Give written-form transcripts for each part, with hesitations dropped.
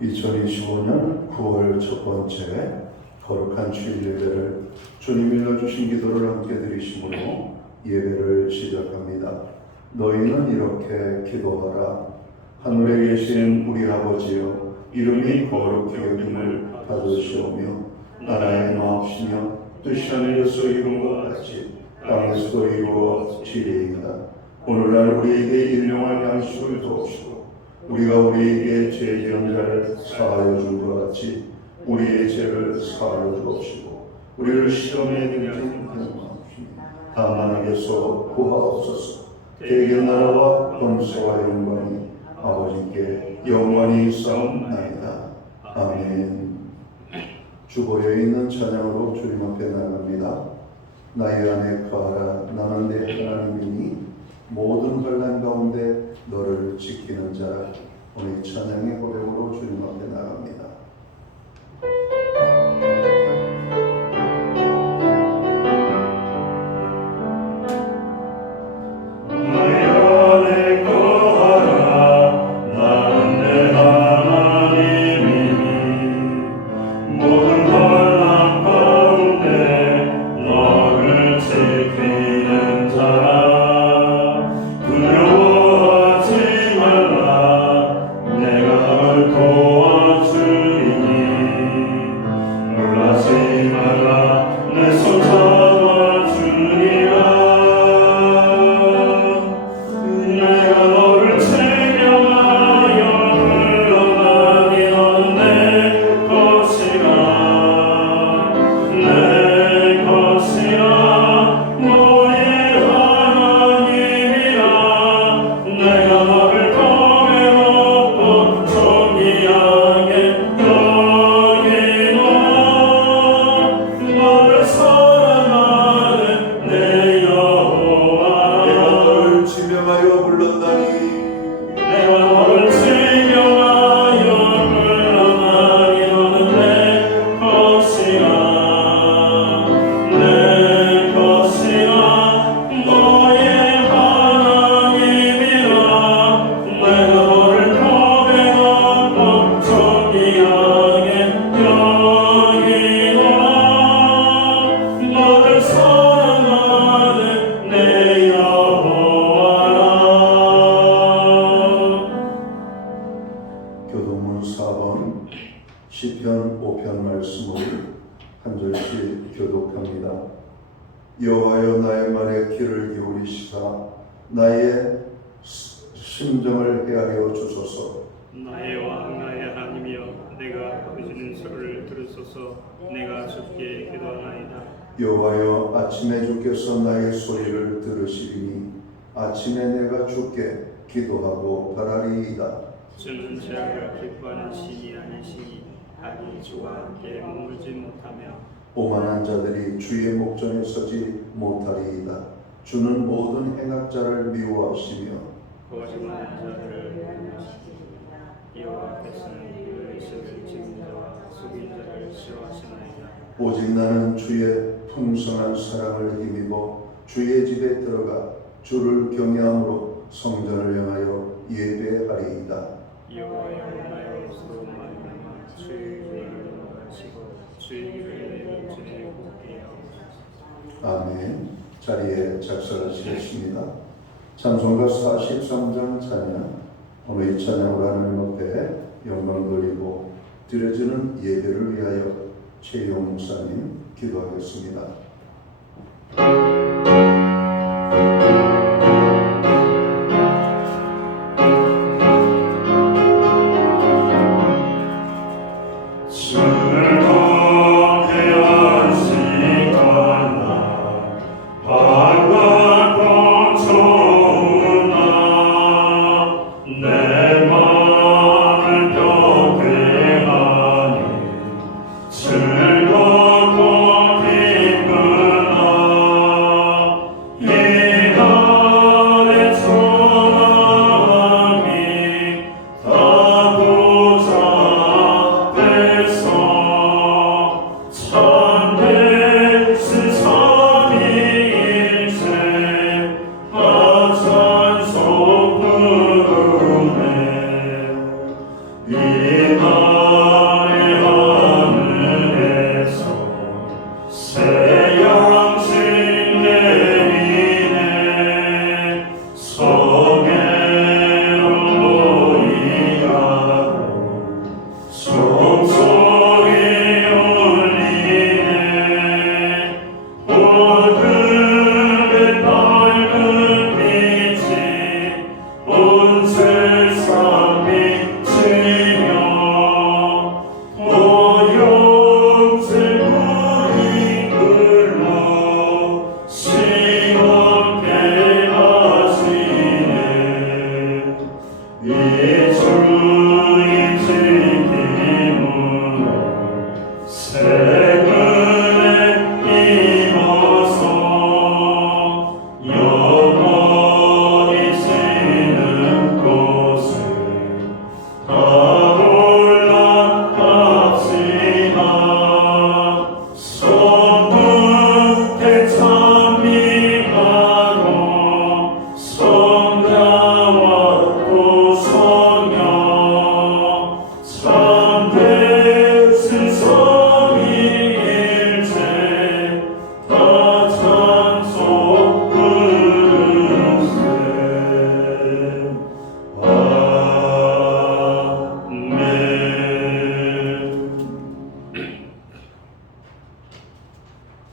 2025년 9월 첫 번째 거룩한 주일 예배를 주님 일러주신 기도를 함께 드리심으로 예배를 시작합니다. 너희는 이렇게 기도하라. 하늘에 계신 우리 아버지여, 이름이 거룩히 여김을 받으시오며 나라의 마옵시며 뜻이 하늘에서 이룬 것 같이 땅에서도 이루어지리이다. 오늘날 우리에게 일용할 양식을 주옵시고 우리가 우리에게 죄 지은 자를 사하여 준 것 같이 우리의 죄를 사하여 주옵시고 우리를 시험에 들지 마옵시며 다만 악에서 구하옵소서. 대개 나라와 권세와 영광이 아버지께 영원히 있사옵나이다. 아멘. 주보에 있는 찬양으로 주님 앞에 나갑니다. 나의 안에 거하라. 나는 내 하나님이니 모든 환난 가운데 너를 지키는 자라. 오늘 찬양의 고백으로 주님 앞에 나갑니다. 교도문 4번 시편 5편 말씀을 한 절씩 교독합니다. 여호와여, 나의 말에 귀를 기울이시사 나의 심정을 헤아려 주소서. 나의 왕 나의 하나님이여, 내가 부르짖는 소리를 들으소서. 내가 주께 기도하나이다. 여호와여, 아침에 주께서 나의 소리를 들으시리니 아침에 내가 주께 기도하고 바라리이다. 주는 죄악을 기뻐하는 신이 아니시니 악이 주와 함께 머물지 못하며 오만한 자들이 주의 목전에 서지 못하리이다. 주는 모든 행악자를 미워하시며 거짓말하는 자들을 원하시리이다. 여호와께서는 그 의식을 지은 자와 속인 자를 싫어하시나이다. 오직 나는 주의 풍성한 사랑을 힘입어 주의 집에 들어가 주를 경외함으로 성전을 향하여 예배하리이다. 여호와여, 나의 옷으로 말미암아 주의 이름을 높이시고 주의 이름을 목전에 굳게 하옵소서. 아멘. 자리에 작사하시겠습니다. 찬송가 43장 찬양. 오늘 이 찬양으로 하나님 앞에 영광 돌리고 드려지는 예배를 위하여 최용 목사님 기도하겠습니다. 즐겁고 기쁘나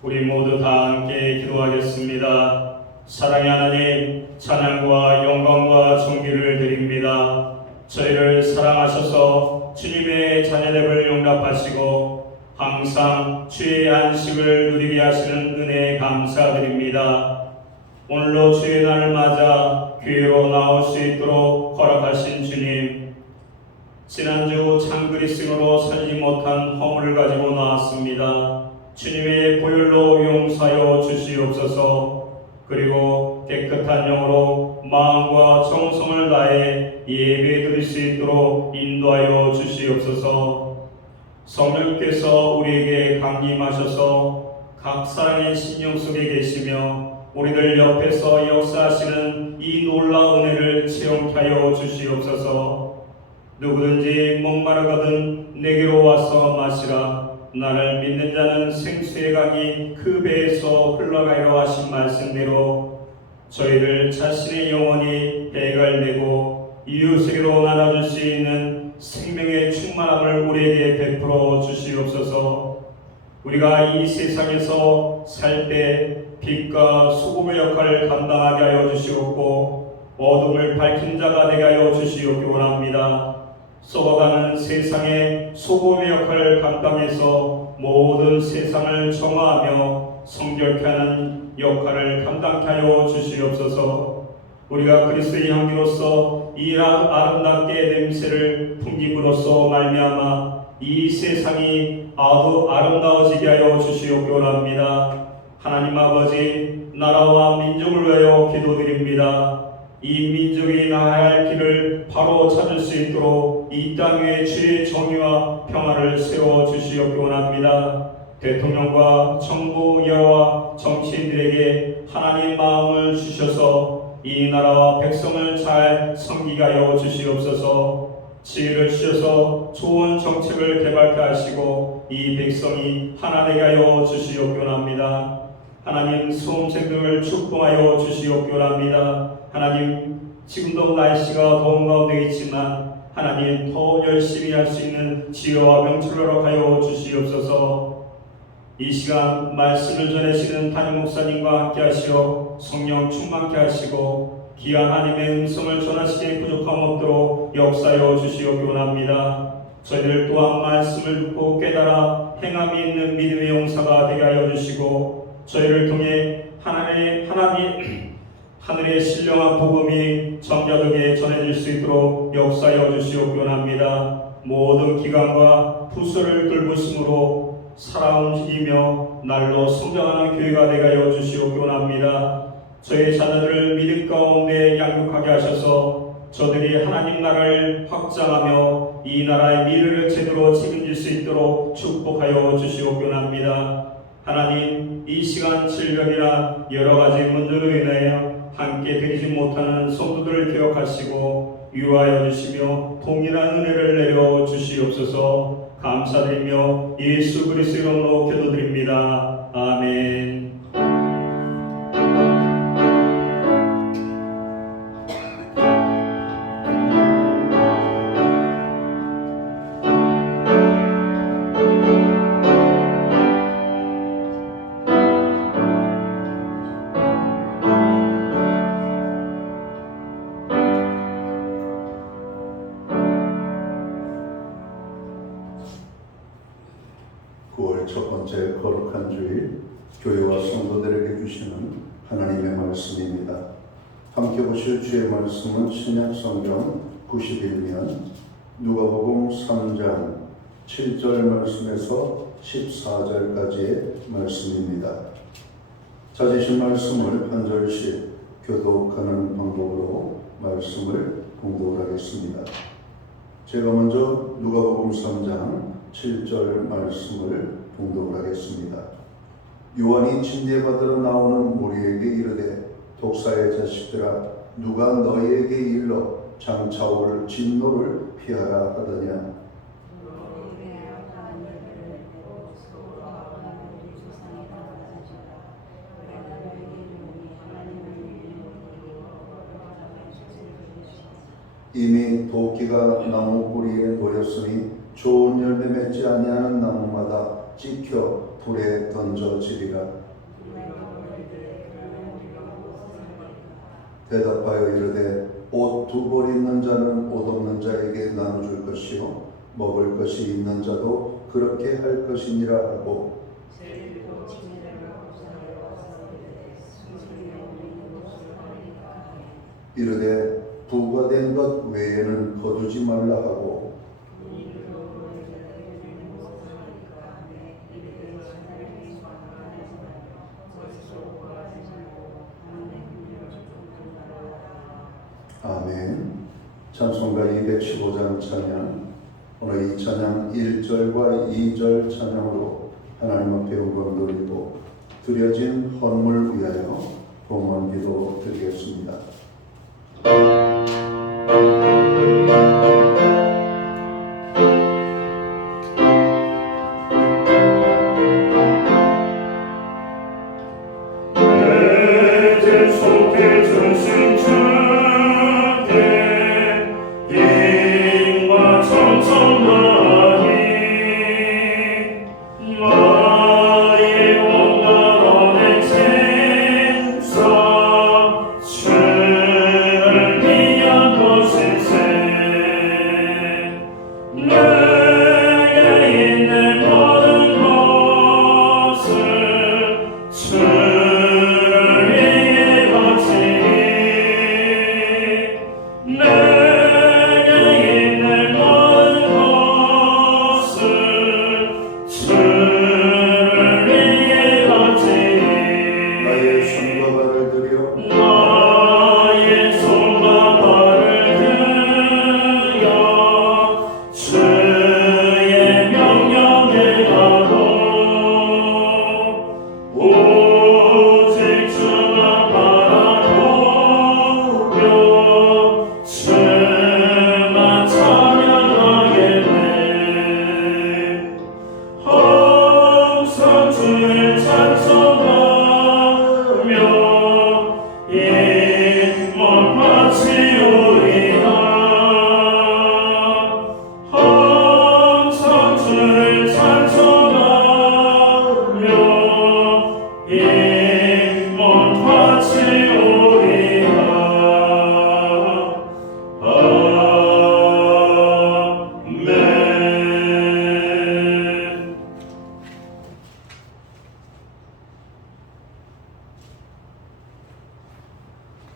우리 모두 다 함께 기도하겠습니다. 사랑의 하나님, 찬양과 영광과 존귀를 드립니다. 저희를 사랑하셔서 주님의 자녀됨을 용납하시고 항상 주의 안식을 누리게 하시는 은혜에 감사드립니다. 오늘로 주의 날을 맞아 교회로 나올 수 있도록 허락하신 주님, 지난주 창그리스도로 살지 못한 허물을 가지고 나왔습니다. 주님의 보혈로 용서하여 주시옵소서. 그리고 깨끗한 영으로 마음과 정성을 다해 예배 드릴 수 있도록 인도하여 주시옵소서. 성령께서 우리에게 강림하셔서 각 사랑의 심령 속에 계시며 우리들 옆에서 역사하시는 이 놀라운 은혜를 체험케 하여 주시옵소서. 누구든지 목마르거든 내게로 와서 마시라. 나를 믿는 자는 생수의 강이 그 배에서 흘러가리라 하신 말씀대로 저희를 자신의 영혼이 해갈되고 이웃에게로 나눠줄 수 있는 생명의 충만함을 우리에게 베풀어 주시옵소서. 우리가 이 세상에서 살 때 빛과 소금의 역할을 감당하게 하여 주시옵고 어둠을 밝힌 자가 되게 하여 주시옵기 원합니다. 썩어가는 세상에 소금의 역할을 감당해서 모든 세상을 정화하며 성결케 하는 역할을 감당케 하여 주시옵소서. 우리가 그리스도의 향기로서 이 아름답게 냄새를 풍김으로써 말미암아 이 세상이 아주 아름다워지게 하여 주시옵기 원합니다. 하나님 아버지, 나라와 민족을 위하여 기도드립니다. 이 민족이 나아야 할 길을 바로 찾을 수 있도록 이 땅 위에 주의 정의와 평화를 세워 주시옵기 원합니다. 대통령과 정부, 여와 정치인들에게 하나님 마음을 주셔서 이 나라와 백성을 잘 섬기게 하여 주시옵소서. 지혜를 주셔서 좋은 정책을 개발케 하시고 이 백성이 하나 되게 하여 주시옵기 원합니다. 하나님, 수험생들을 축복하여 주시옵기 원합니다. 하나님, 지금도 날씨가 더운 가운데 있지만 하나님 더 열심히 할 수 있는 지혜와 명철을 허락하여 주시옵소서. 이 시간 말씀을 전해주시는 담임 목사님과 함께 하시어 성령 충만케 하시고 귀한 하나님의 음성을 전하시기에 부족함 없도록 역사하여 주시옵기 원합니다. 저희들 또한 말씀을 듣고 깨달아 행함이 있는 믿음의 용사가 되게 하여 주시고 저희를 통해 하늘의 신령한 복음이 전자들에게 전해질 수 있도록 역사하여 주시옵기 원합니다. 모든 기관과 부서를 돌보심으로 살아 움직이며 날로 성장하는 교회가 되게 하여 주시옵기 원합니다. 저희 자녀들을 믿음 가운데 양육하게 하셔서 저들이 하나님 나라를 확장하며 이 나라의 미래를 제대로 책임질 수 있도록 축복하여 주시옵기 원합니다. 하나님, 이 시간 질병이나 여러 가지 문제로 인하여 함께 드리지 못하는 성도들을 기억하시고 위로하여 주시며 동일한 은혜를 내려 주시옵소서. 감사드리며 예수 그리스도 이름으로 기도드립니다. 아멘. 첫 번째 거룩한 주일, 교회와 성도들에게 주시는 하나님의 말씀입니다. 함께 보실 주의 말씀은 신약성경 91면 누가복음 3장 7절 말씀에서 14절까지의 말씀입니다. 찾으신 말씀을 한 절씩 교독하는 방법으로 말씀을 공독하겠습니다. 제가 먼저 누가복음 3장 7절 말씀을 봉독을 하겠습니다. 요한이 침례받으러 나오는 무리에게 이르되 독사의 자식들아 누가 너희에게 일러 장차 올 진노를 피하라 하더냐. 이미 도끼가 나무 뿌리에 놓였으니 좋은 열매 맺지 아니하는 나무마다 찍혀 불에 던져지리라. 대답하여 이르되 옷 두 벌 있는 자는 옷 없는 자에게 나눠줄 것이요 먹을 것이 있는 자도 그렇게 할 것이니라 하고 이르되 부가 된 것 외에는 거두지 말라 하고 아멘. 찬송가 215장 찬양. 오늘 이 찬양 1절과 2절 찬양으로 하나님 앞에 영광 돌리고 드려진 헌물 위하여 봉헌 기도 드리겠습니다.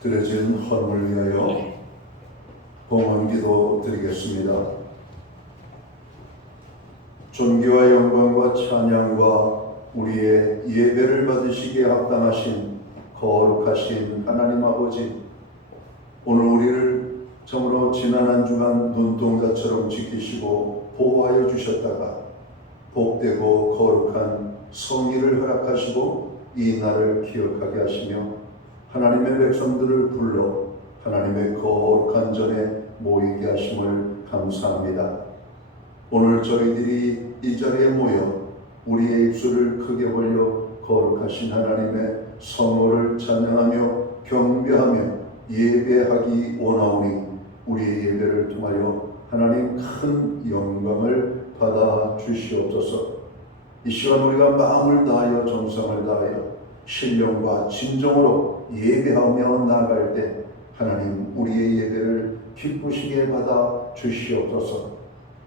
드려진 헌물 위하여 봉헌 기도 드리겠습니다. 존귀와 영광과 찬양과 우리의 예배를 받으시기에 합당하신 거룩하신 하나님 아버지, 오늘 우리를 참으로 지난 한 주간 눈동자처럼 지키시고 보호하여 주셨다가 복되고 거룩한 성일을 허락하시고 이 날을 기억하게 하시며 하나님의 백성들을 불러 하나님의 거룩한 전에 모이게 하심을 감사합니다. 오늘 저희들이 이 자리에 모여 우리의 입술을 크게 벌려 거룩하신 하나님의 성호를 찬양하며 경배하며 예배하기 원하오니 우리의 예배를 통하여 하나님 큰 영광을 받아 주시옵소서. 이 시간 우리가 마음을 다하여 정성을 다하여 신령과 진정으로 예배하며 나아갈 때 하나님 우리의 예배를 기쁘시게 받아 주시옵소서.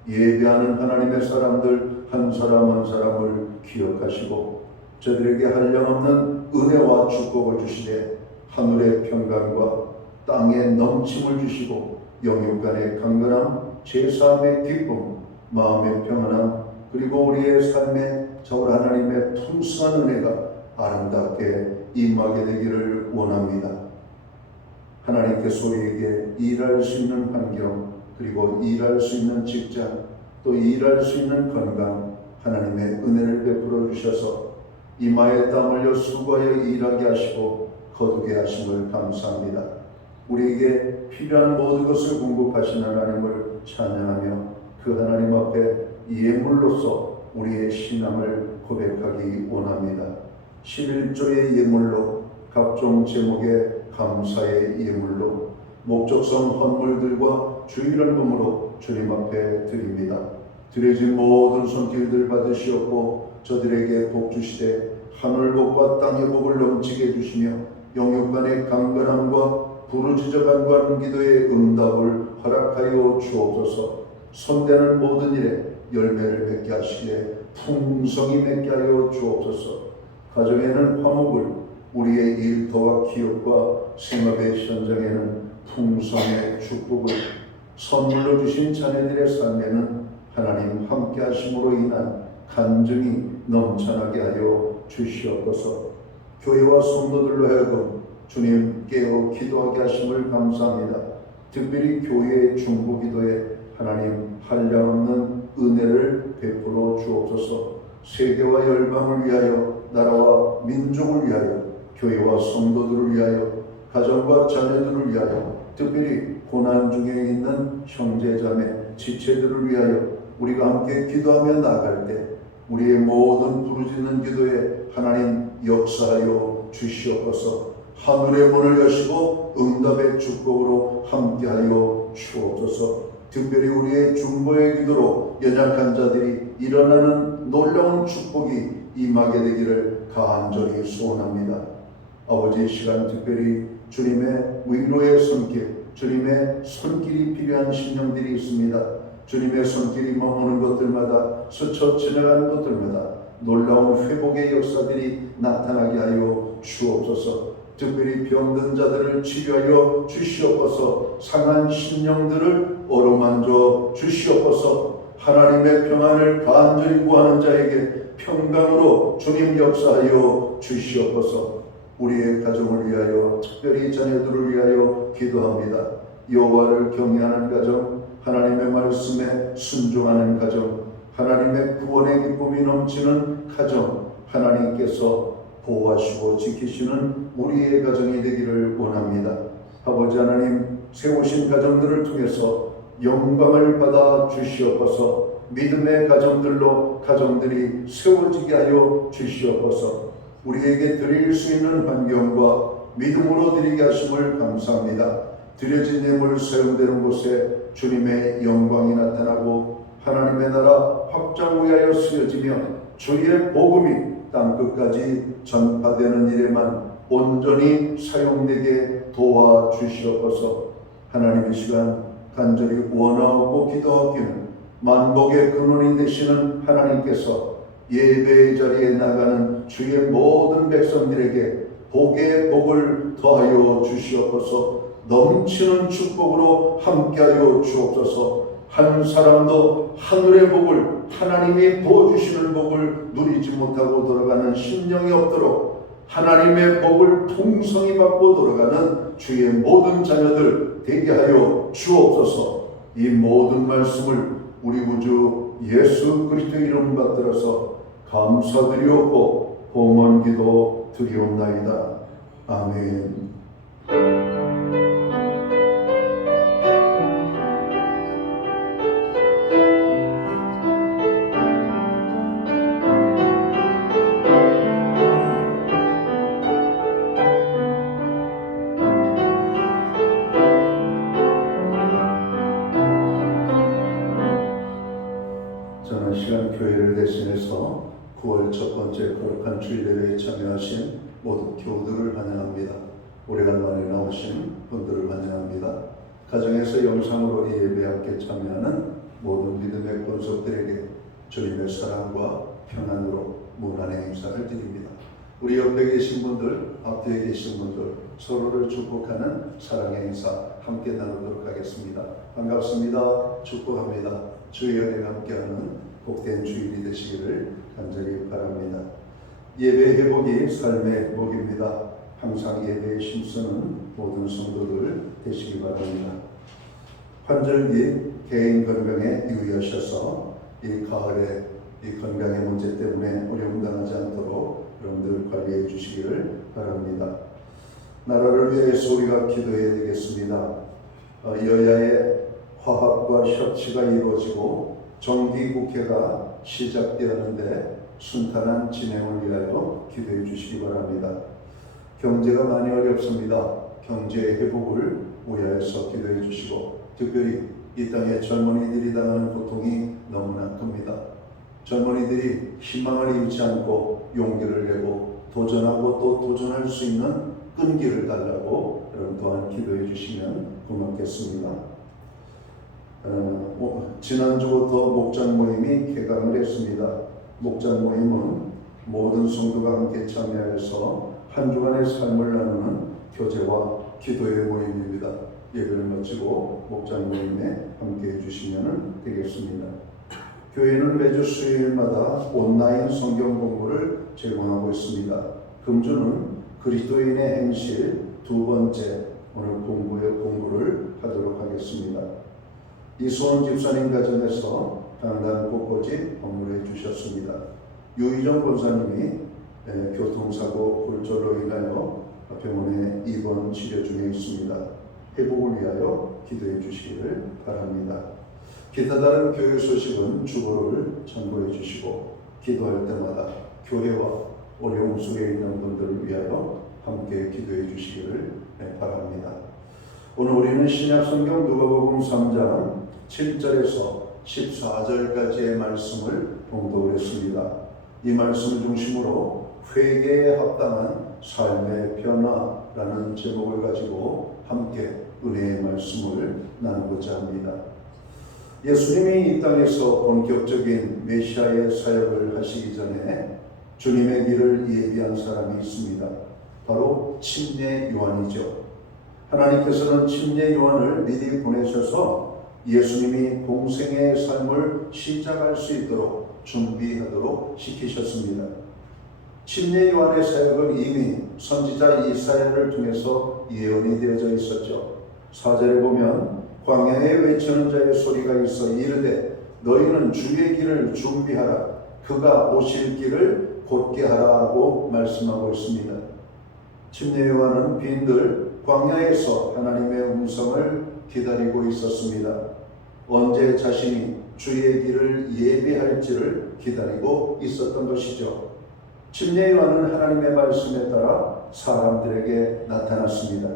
예배하는 하나님의 사람들 한 사람 한 사람을 기억하시고 저들에게 한량없는 은혜와 축복을 주시되 하늘의 평강과 땅의 넘침을 주시고 영육 간의 강건함, 제사함의 기쁨, 마음의 평안함, 그리고 우리의 삶에 저울 하나님의 풍성한 은혜가 아름답게 임하게 되기를 원합니다. 하나님께서 우리에게 일할 수 있는 환경, 그리고 일할 수 있는 직장, 또 일할 수 있는 건강, 하나님의 은혜를 베풀어 주셔서 이마에 땀 흘려 수고하여 일하게 하시고 거두게 하심을 감사합니다. 우리에게 필요한 모든 것을 공급하시는 하나님을 찬양하며 그 하나님 앞에 예물로서 우리의 신앙을 고백하기 원합니다. 11조의 예물로, 각종 제목의 감사의 예물로, 목적성 헌물들과 주일헌금으로 주님 앞에 드립니다. 드려진 모든 손길들 받으시옵고 저들에게 복 주시되 하늘복과 땅의 복을 넘치게 해주시며 영육간의 강건함과 부르짖어간구하는 기도의 응답을 허락하여 주옵소서. 손대는 모든 일에 열매를 맺게 하시되 풍성히 맺게 하여 주옵소서. 가정에는 화목을, 우리의 일터와 기업과 생업의 현장에는 풍성의 축복을, 선물로 주신 자녀들의 삶에는 하나님 함께 하심으로 인한 간증이 넘쳐나게 하여 주시옵소서. 교회와 성도들로 하여금 주님 깨어 기도하게 하심을 감사합니다. 특별히 교회의 중보기도에 하나님 한량없는 은혜를 베풀어 주옵소서. 세계와 열방을 위하여, 나라와 민족을 위하여, 교회와 성도들을 위하여, 가정과 자녀들을 위하여, 특별히 고난 중에 있는 형제자매, 지체들을 위하여 우리가 함께 기도하며 나아갈 때 우리의 모든 부르짖는 기도에 하나님 역사하여 주시옵소서. 하늘의 문을 여시고 응답의 축복으로 함께하여 주옵소서. 특별히 우리의 중보의 기도로 연약한 자들이 일어나는 놀라운 축복이 임하게 되기를 간절히 소원합니다. 아버지, 이 시간 특별히 주님의 위로의 손길, 주님의 손길이 필요한 심령들이 있습니다. 주님의 손길이 머무는 것들마다, 스쳐 지나가는 것들마다 놀라운 회복의 역사들이 나타나게 하여 주옵소서. 특별히 병든 자들을 치료하여 주시옵소서. 상한 심령들을 어루만져 주시옵소서. 하나님의 평안을 간절히 구하는 자에게 평강으로 주님 역사하여 주시옵소서. 우리의 가정을 위하여, 특별히 자녀들을 위하여 기도합니다. 여호와를 경외하는 가정, 하나님의 말씀에 순종하는 가정, 하나님의 구원의 기쁨이 넘치는 가정, 하나님께서 보호하시고 지키시는 우리의 가정이 되기를 원합니다. 아버지 하나님, 세우신 가정들을 통해서 영광을 받아 주시옵소서. 믿음의 가정들로 가정들이 세워지게 하여 주시옵소서. 우리에게 드릴 수 있는 환경과 믿음으로 드리게 하심을 감사합니다. 드려진 예물 사용되는 곳에 주님의 영광이 나타나고 하나님의 나라 확장 위하여 쓰여지며 주의 복음이 땅끝까지 전파되는 일에만 온전히 사용되게 도와주시옵소서. 하나님의 시간 간절히 원하고 기도하기는 만복의 근원이 되시는 하나님께서 예배의 자리에 나가는 주의 모든 백성들에게 복의 복을 더하여 주시옵소서. 넘치는 축복으로 함께하여 주옵소서. 한 사람도 하늘의 복을, 하나님이 부어주시는 복을 누리지 못하고 돌아가는 심령이 없도록 하나님의 복을 풍성히 받고 돌아가는 주의 모든 자녀들 되게 하여 주옵소서. 이 모든 말씀을 우리 구주 예수 그리스도의 이름 받들어서 감사드리옵고 봉헌기도 드리옵나이다. 아멘. 저는 시간 교회를 대신해서 9월 첫 번째 거룩한 주일 예배에 참여하신 모든 교우들을 환영합니다. 오래간만에 나오신 분들을 환영합니다. 가정에서 영상으로 이 예배에 함께 참여하는 모든 믿음의 권속들에게 주님의 사랑과 평안으로 무난의 인사를 드립니다. 우리 옆에 계신 분들, 앞뒤에 계신 분들 서로를 축복하는 사랑의 인사 함께 나누도록 하겠습니다. 반갑습니다. 축복합니다. 주의 은혜가 함께하는 복된 주일이 되시기를 간절히 바랍니다. 예배 회복이 삶의 회복입니다. 항상 예배에 힘쓰는 모든 성도들 되시기 바랍니다. 환절기 개인 건강에 유의하셔서 이 가을에 이 건강의 문제 때문에 어려움 당하지 않도록 여러분들 관리해 주시기를 바랍니다. 나라를 위해서 우리가 기도해야 되겠습니다. 여야의 화합과 협치가 이루어지고 정기국회가 시작되었는데 순탄한 진행을 위하여 기도해 주시기 바랍니다. 경제가 많이 어렵습니다. 경제의 회복을 위하여서 기도해 주시고, 특별히 이 땅의 젊은이들이 당하는 고통이 너무나 큽니다. 젊은이들이 희망을 잃지 않고 용기를 내고 도전하고 또 도전할 수 있는 끈기를 달라고 여러분 또한 기도해 주시면 고맙겠습니다. 지난주부터 목장 모임이 개강을 했습니다. 목장 모임은 모든 성도가 함께 참여해서 한 주간의 삶을 나누는 교제와 기도의 모임입니다. 예배를 마치고 목장 모임에 함께 해주시면 되겠습니다. 교회는 매주 수요일마다 온라인 성경 공부를 제공하고 있습니다. 금주는 그리스도인의 행실 두 번째 오늘 공부를 하도록 하겠습니다. 이수원 집사님 가정에서 강단 곳곳이 건물해 주셨습니다. 유희정 권사님이 교통사고 골절로 인하여 병원에 입원 치료 중에 있습니다. 회복을 위하여 기도해 주시기를 바랍니다. 기타 다른 교회 소식은 주보를 참고해 주시고, 기도할 때마다 교회와 어려움 속에 있는 분들을 위하여 함께 기도해 주시기를 바랍니다. 오늘 우리는 신약성경 누가복음 3장 7절에서 14절까지의 말씀을 봉독을 했습니다. 이 말씀을 중심으로 회개에 합당한 삶의 변화라는 제목을 가지고 함께 은혜의 말씀을 나누고자 합니다. 예수님이 이 땅에서 본격적인 메시아의 사역을 하시기 전에 주님의 길을 예비한 사람이 있습니다. 바로 침례 요한이죠. 하나님께서는 침례 요한을 미리 보내셔서 예수님이 공생의 삶을 시작할 수 있도록 준비하도록 시키셨습니다. 침례 요한의 사역은 이미 선지자 이사야를 통해서 예언이 되어져 있었죠. 4절에 보면 광야에 외치는 자의 소리가 있어 이르되 너희는 주의 길을 준비하라, 그가 오실 길을 곧게 하라고 말씀하고 있습니다. 침례 요한은 빈들 광야에서 하나님의 음성을 기다리고 있었습니다. 언제 자신이 주의 길을 예비할지를 기다리고 있었던 것이죠. 침례 요한은 하나님의 말씀에 따라 사람들에게 나타났습니다.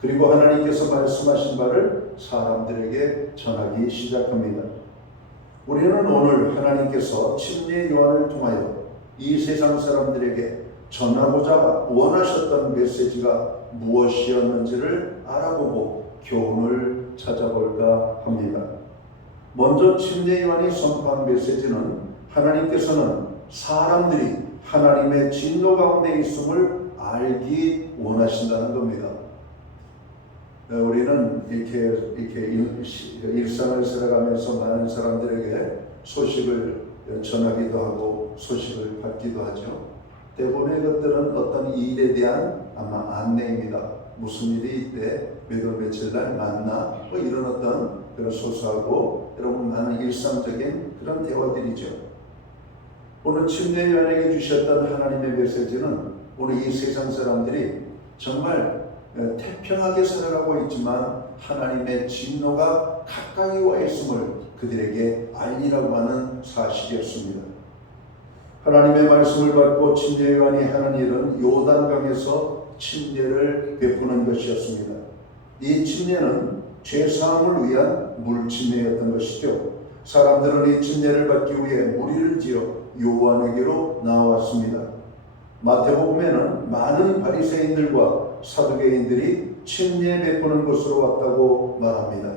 그리고 하나님께서 말씀하신 바를 사람들에게 전하기 시작합니다. 우리는 오늘 하나님께서 침례 요한을 통하여 이 세상 사람들에게 전하고자 원하셨던 메시지가 무엇이었는지를 알아보고 교훈을 찾아볼까 합니다. 먼저 침례 요한이 선포한 메시지는 하나님께서는 사람들이 하나님의 진노 가운데 있음을 알기 원하신다는 겁니다. 우리는 이렇게 일상을 살아가면서 많은 사람들에게 소식을 전하기도 하고 소식을 받기도 하죠. 대부분의 것들은 어떤 일에 대한 아마 안내입니다. 무슨 일이 있대, 몇 월 며칠 날 만나, 이런 어떤 그런 소소하고 여러분 많은 일상적인 그런 대화들이죠. 오늘 침례 요한에게 주셨던 하나님의 메시지는 오늘 이 세상 사람들이 정말 태평하게 살아가고 있지만 하나님의 진노가 가까이 와 있음을 그들에게 알리라고 하는 사실이었습니다. 하나님의 말씀을 받고 침례 요한이 하는 일은 요단강에서 침례를 베푸는 것이었습니다. 이 침례는 죄사함을 위한 물침례였던 것이죠. 사람들은 이 침례를 받기 위해 무리를 지어 요한에게로 나왔습니다. 마태복음에는 많은 바리새인들과 사두개인들이 침례 베푸는 곳으로 왔다고 말합니다.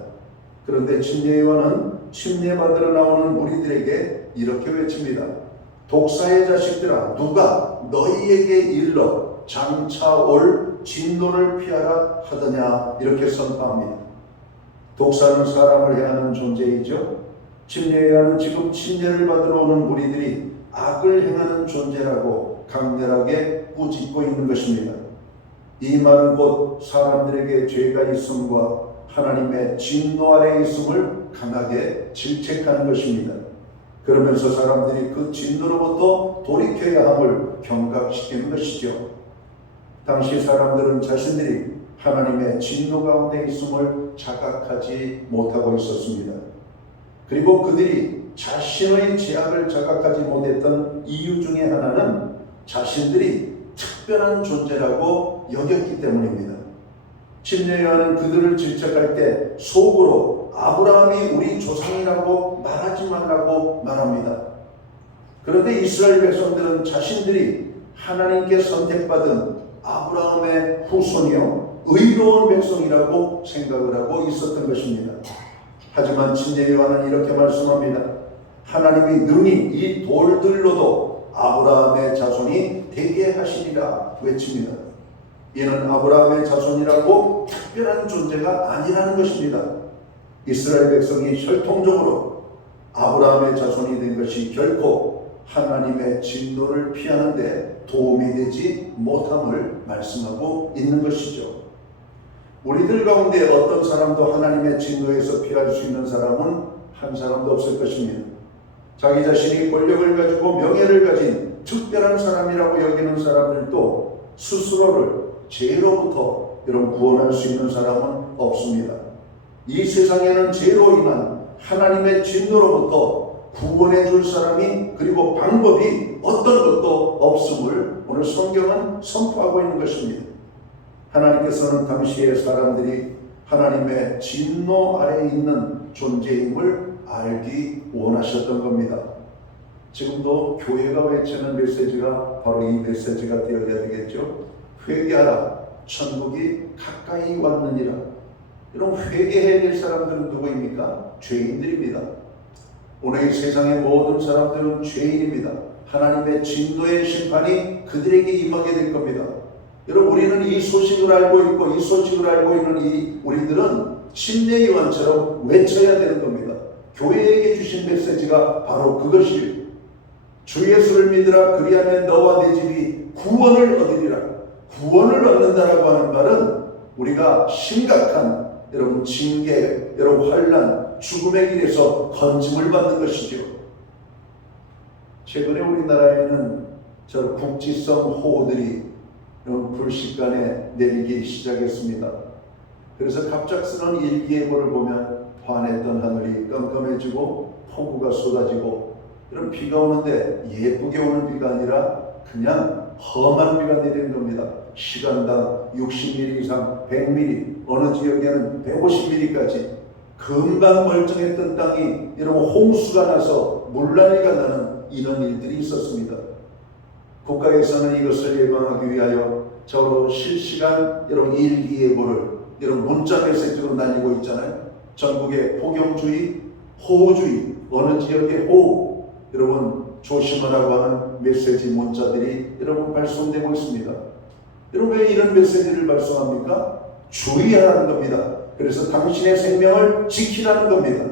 그런데 침례 요한은 침례 받으러 나오는 무리들에게 이렇게 외칩니다. 독사의 자식들아, 누가 너희에게 일러 장차 올 진노를 피하라 하더냐, 이렇게 선포합니다. 독사는 사람을 해하는 존재이죠. 침례 요한은 지금 침례를 받으러 오는 무리들이 악을 행하는 존재라고 강렬하게 꾸짖고 있는 것입니다. 이 말은 곧 사람들에게 죄가 있음과 하나님의 진노 아래 있음을 강하게 질책하는 것입니다. 그러면서 사람들이 그 진노로부터 돌이켜야 함을 경각시키는 것이죠. 당시 사람들은 자신들이 하나님의 진노 가운데 있음을 자각하지 못하고 있었습니다. 그리고 그들이 자신의 죄악을 자각하지 못했던 이유 중에 하나는 자신들이 특별한 존재라고 여겼기 때문입니다. 심지어 요한은 그들을 질책할 때 속으로 아브라함이 우리 조상이라고 말하지 말라고 말합니다. 그런데 이스라엘 백성들은 자신들이 하나님께 선택받은 아브라함의 후손이요 의로운 백성이라고 생각을 하고 있었던 것입니다. 하지만 침례 요한은 이렇게 말씀합니다. 하나님이 능히 이 돌들로도 아브라함의 자손이 되게 하시리라 외칩니다. 이는 아브라함의 자손이라고 특별한 존재가 아니라는 것입니다. 이스라엘 백성이 혈통적으로 아브라함의 자손이 된 것이 결코 하나님의 진노를 피하는 데 도움이 되지 못함을 말씀하고 있는 것이죠. 우리들 가운데 어떤 사람도 하나님의 진노에서 피할 수 있는 사람은 한 사람도 없을 것입니다. 자기 자신이 권력을 가지고 명예를 가진 특별한 사람이라고 여기는 사람들도 스스로를 죄로부터 이런 구원할 수 있는 사람은 없습니다. 이 세상에는 죄로 인한 하나님의 진노로부터 구원해 줄 사람이 그리고 방법이 어떤 것도 없음을 오늘 성경은 선포하고 있는 것입니다. 하나님께서는 당시의 사람들이 하나님의 진노 아래에 있는 존재임을 알기 원하셨던 겁니다. 지금도 교회가 외치는 메시지가 바로 이 메시지가 되어야 되겠죠. 회개하라, 천국이 가까이 왔느니라. 이런 회개해야 될 사람들은 누구입니까? 죄인들입니다. 오늘 이 세상의 모든 사람들은 죄인입니다. 하나님의 진노의 심판이 그들에게 임하게 될 겁니다. 여러분, 우리는 이 소식을 알고 있고 이 소식을 알고 있는 이 우리들은 침례 요한처럼 외쳐야 되는 겁니다. 교회에게 주신 메시지가 바로 그것이 주 예수를 믿으라 그리하면 너와 내 집이 구원을 얻으리라. 구원을 얻는다라고 하는 말은 우리가 심각한 여러분 징계, 여러분 환난, 죽음의 길에서 건짐을 받는 것이죠. 최근에 우리나라에는 저 국지성 호우들이 불식간에 내리기 시작했습니다. 그래서 갑작스런 일기예보를 보면 환했던 하늘이 깜깜해지고 폭우가 쏟아지고 이런 비가 오는데 예쁘게 오는 비가 아니라 그냥 험한 비가 내리는 겁니다. 시간당 60mm 이상 100mm, 어느 지역에는 150mm까지 금방 멀쩡했던 땅이 여러분 홍수가 나서 물난리가 나는 이런 일들이 있었습니다. 국가에서는 이것을 예방하기 위하여 저로 실시간 여러분 일기예보를 여러분 문자 메시지로 날리고 있잖아요. 전국에 폭염주의, 호우주의, 어느 지역에 호우, 여러분 조심하라고 하는 메시지 문자들이 여러분 발송되고 있습니다. 여러분 왜 이런 메시지를 발송합니까? 주의하라는 겁니다. 그래서 당신의 생명을 지키라는 겁니다.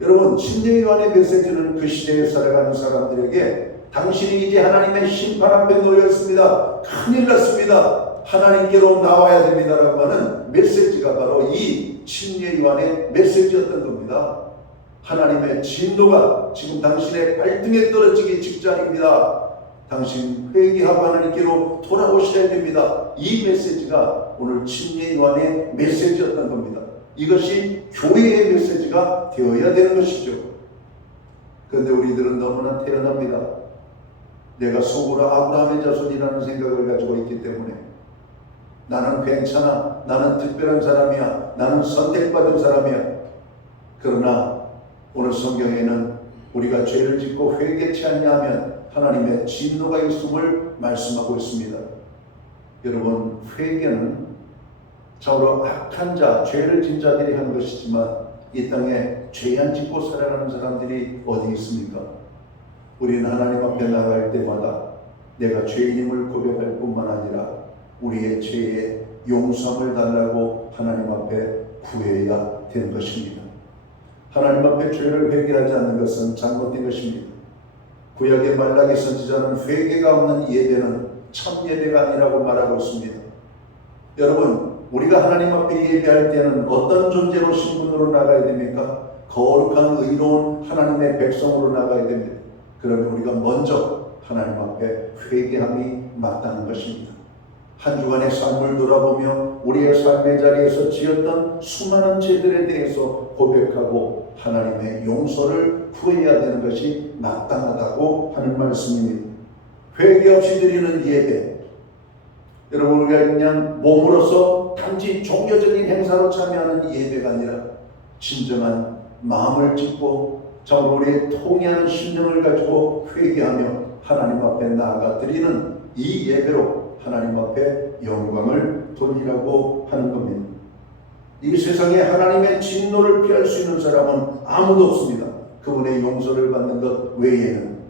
여러분 침례 요한의 메시지는 그 시대에 살아가는 사람들에게 당신이 이제 하나님의 심판 앞에 놓였습니다. 큰일 났습니다. 하나님께로 나와야 됩니다라고 하는 메시지가 바로 이 침례 요한의 메시지였던 겁니다. 하나님의 진노가 지금 당신의 발등에 떨어지기 직전입니다. 당신 회개하고 하나님께로 돌아오셔야 됩니다. 이 메시지가 오늘 침례 요한의 메시지였던 겁니다. 이것이 교회의 메시지가 되어야 되는 것이죠. 그런데 우리들은 너무나 태어납니다. 내가 속으로 아브라함의 자손이라는 생각을 가지고 있기 때문에 나는 괜찮아, 나는 특별한 사람이야, 나는 선택받은 사람이야. 그러나 오늘 성경에는 우리가 죄를 짓고 회개치 않냐면 하나님의 진노가 있음을 말씀하고 있습니다. 여러분 회개는 저로 악한 자, 죄를 진 자들이 하는 것이지만 이 땅에 죄 안 짓고 살아가는 사람들이 어디 있습니까? 우리는 하나님 앞에 나갈 때마다 내가 죄인임을 고백할 뿐만 아니라 우리의 죄의 용서함을 달라고 하나님 앞에 구해야 되는 것입니다. 하나님 앞에 죄를 회개하지 않는 것은 잘못된 것입니다. 구약의 말라기 선지자는 회개가 없는 예배는 참 예배가 아니라고 말하고 있습니다. 여러분 우리가 하나님 앞에 예배할 때는 어떤 존재로 신분으로 나가야 됩니까? 거룩한 의로운 하나님의 백성으로 나가야 됩니다. 그러면 우리가 먼저 하나님 앞에 회개함이 마땅한 것입니다. 한 주간의 삶을 돌아보며 우리의 삶의 자리에서 지었던 수많은 죄들에 대해서 고백하고 하나님의 용서를 구해야 되는 것이 마땅하다고 하는 말씀입니다. 회개 없이 드리는 예배, 여러분 우리가 그냥 몸으로서 단지 종교적인 행사로 참여하는 예배가 아니라 진정한 마음을 짚고 정말 우리의 통해하는 심령을 가지고 회개하며 하나님 앞에 나아가 드리는 이 예배로 하나님 앞에 영광을 돌리라고 하는 겁니다. 이 세상에 하나님의 진노를 피할 수 있는 사람은 아무도 없습니다. 그분의 용서를 받는 것 외에는.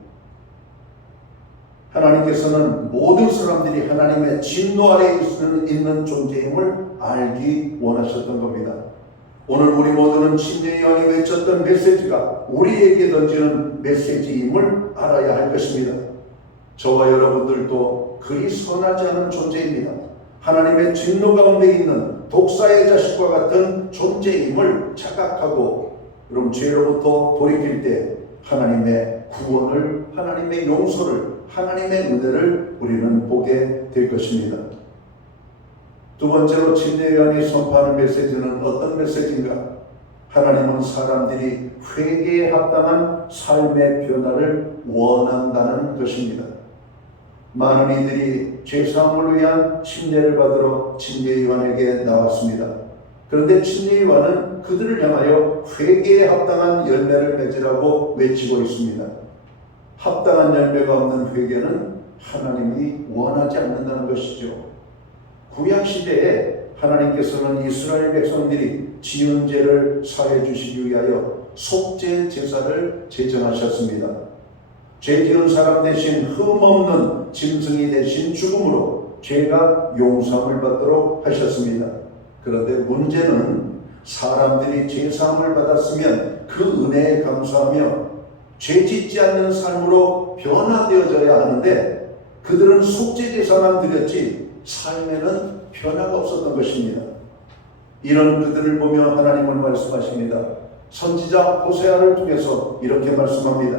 하나님께서는 모든 사람들이 하나님의 진노 아래에 있는 존재임을 알기 원하셨던 겁니다. 오늘 우리 모두는 침례 요한이 외쳤던 메시지가 우리에게 던지는 메시지임을 알아야 할 것입니다. 저와 여러분들도 그리 선하지 않은 존재입니다. 하나님의 진노 가운데 있는 독사의 자식과 같은 존재임을 착각하고 그럼 죄로부터 돌이킬 때 하나님의 구원을, 하나님의 용서를, 하나님의 은혜를 우리는 보게 될 것입니다. 두 번째로 침례 요한이 선포하는 메시지는 어떤 메시지인가? 하나님은 사람들이 회개에 합당한 삶의 변화를 원한다는 것입니다. 많은 이들이 죄사함을 위한 침례를 받으러 침례 요한에게 나왔습니다. 그런데 침례 요한은 그들을 향하여 회개에 합당한 열매를 맺으라고 외치고 있습니다. 합당한 열매가 없는 회개는 하나님이 원하지 않는다는 것이죠. 구약시대에 하나님께서는 이스라엘 백성들이 지은 죄를 사해 주시기 위하여 속죄 제사를 제정하셨습니다. 죄 지은 사람 대신 흠없는 짐승이 대신 죽음으로 죄가 용서함을 받도록 하셨습니다. 그런데 문제는 사람들이 죄사함을 받았으면 그 은혜에 감사하며 죄 짓지 않는 삶으로 변화되어져야 하는데 그들은 속죄 제사만 드렸지 삶에는 변화가 없었던 것입니다. 이런 그들을 보며 하나님은 말씀하십니다. 선지자 호세아를 통해서 이렇게 말씀합니다.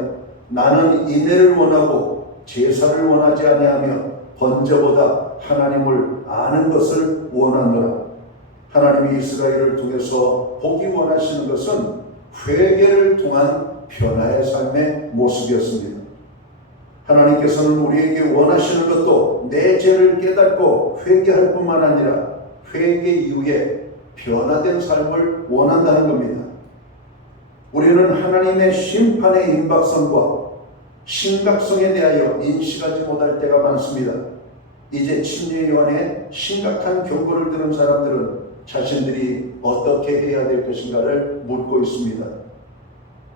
나는 인애를 원하고 제사를 원하지 아니하며 번제보다 하나님을 아는 것을 원하노라. 하나님이 이스라엘을 통해서 보기 원하시는 것은 회개를 통한 변화의 삶의 모습이었습니다. 하나님께서는 우리에게 원하시는 것도 내 죄를 깨닫고 회개할 뿐만 아니라 회개 이후에 변화된 삶을 원한다는 겁니다. 우리는 하나님의 심판의 임박성과 심각성에 대하여 인식하지 못할 때가 많습니다. 이제 침례 요한의 심각한 경고를 들은 사람들은 자신들이 어떻게 해야 될 것인가를 묻고 있습니다.